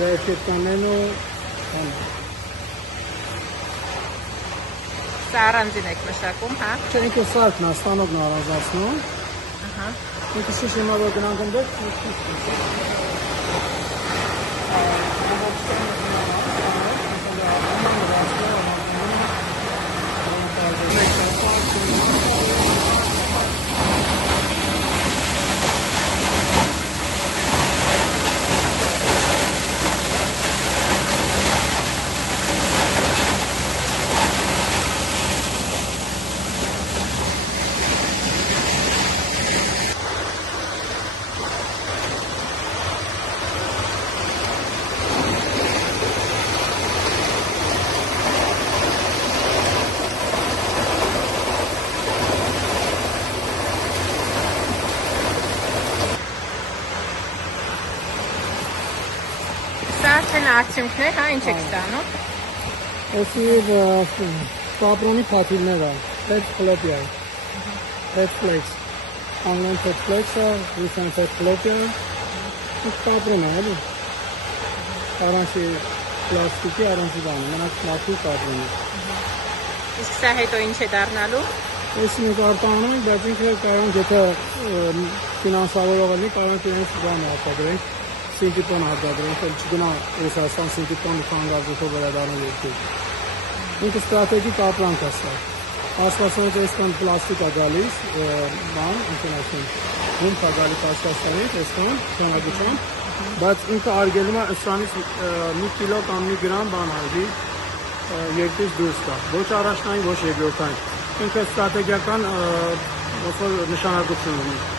երեքետկաններն ու Սա առանձին եք մշակում, հա։ Չէ, ինքը սարքն է, ստանոկն է առանձնացնում։ Ինքը շիշ հիմա որ գնանք ընդեղ, Արդեն արդյունքն է, հա, ինչ եք ստանում։ Այսի կապրոնի փաթիլներ է, pet flopia, pet flakes, անգլեն pet flakes-ը, ռուսան pet flopia, կապրոն է, էլի, առանցի պլաստիկի, առանցի բանի, մենակ պլաստիկ կապրոն է։ Իսկ սա հետո ինչ է դառնալու։ Այսի մենք արտանում ենք, բայց ինքը կարող եթե ֆինանսավորող լինի, կարող ենք իրենց բան արտադրենք, սինտիտոն արտադրենք, չգնա Ռուսաստան սինտիտոն ու խանգարժութով վերադառնալ երկիր։ Ինքը ստրատեգիկ ապրանք է սա։ Ասվածներից այսքան պլաստիկ է գալիս, բան, ինքնաշեն, հումք է գալիս Ասվածանից, այսքան, քանակությամբ, բայց ինքը արգելում է սրանից մի կիլո կամ մի գրամ բան արգի երկրից դուրս կա, ոչ առաջնային, ոչ երկրորդային։ Ինքը ստրատեգիական նշանակություն ունի։